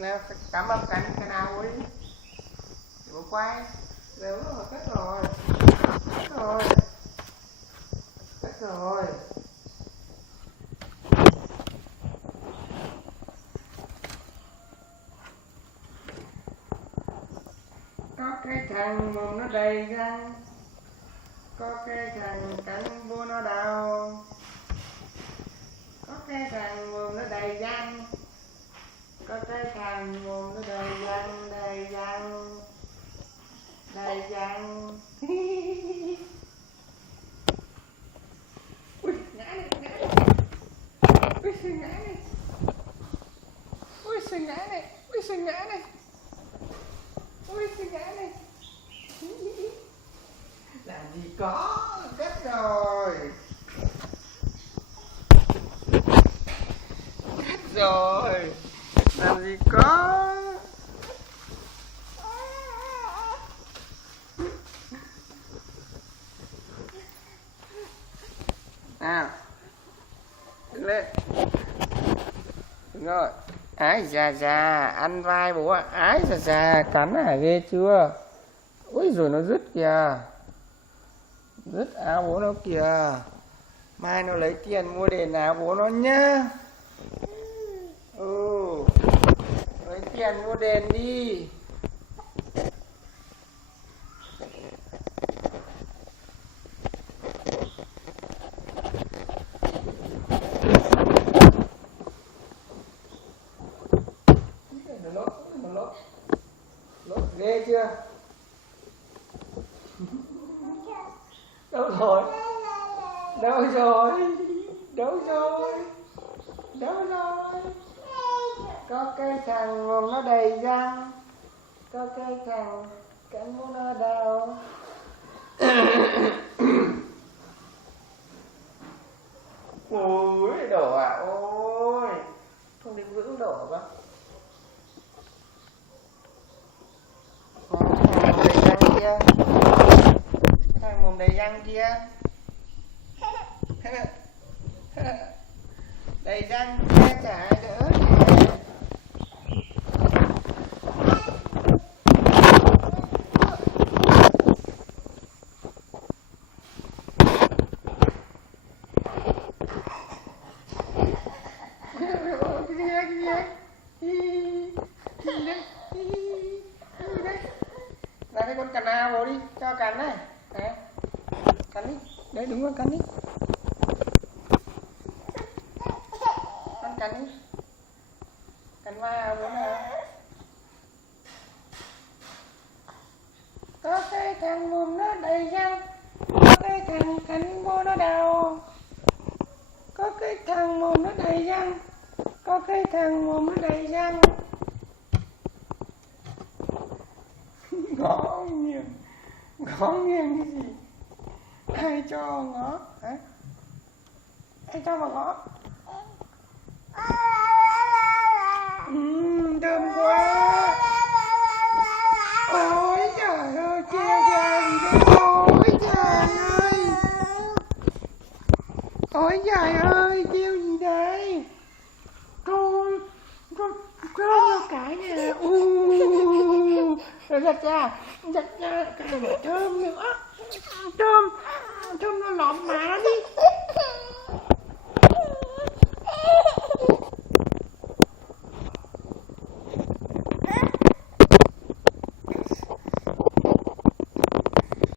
Nè, cảm ơn cái nào đi. Bộ quay. Đều rồi, cất rồi. Cất rồi. Cất rồi. Có cái thằng mồm nó đầy răng, có cái thằng cắn bua nó đau, có cái thằng mồm nó đầy răng, có cái thằng mồm nó đầy răng, đầy răng, đầy răng. Ui, ngã này, ngã này. Ui, sao ngã này. Ui, sao ngã này. Ui, sao ngã này. Ui, sao ngã này. Làm gì có, cất rồi. Cất rồi. Làm gì có. Nào. Đứng lên. Đúng rồi. Ái già già, ăn vai bố ạ. Ái già già, cắn à, ghê chưa. Ui rồi nó rứt kìa. Rứt áo bố nó kìa. Mai nó lấy tiền mua đền áo bố nó nhá. Ừ, lấy tiền mua đền đi. Lốt ghê chưa? Đâu rồi? Đâu rồi? Đâu rồi? Đâu rồi? Có cái thằng mồm nó đầy răng, có cái thằng cắn mũ nó đau. Ôi đổ à? Ôi không định vững đổ quá. Thằng mồm đầy răng kia. Đầy răng kia chả đỡ. Ra đây con cắn nào vào đi, cho cắn này. Đấy. Cắn đi. Đấy đúng rồi, cắn đi. Con cắn đi. Cắn vào bố nào. Có cái thằng mồm nó đầy răng, có cái thằng cắn bố nó đau. Có cái thằng mồm nó đầy răng, có cái thằng mồm nó đầy răng. Ngó nghiêng. Ngó nghiêng cái gì? Ai cho ngó? Hả? Ai cho mà ngó? Thơm quá. Ôi trời ơi, kêu kìa gì đấy. Ôi trời ơi. Ôi trời ơi, kêu gì đấy. Con nhiều cái nè. Rồi giật ra, cái này thơm nữa. Thơm nó lọt má đi.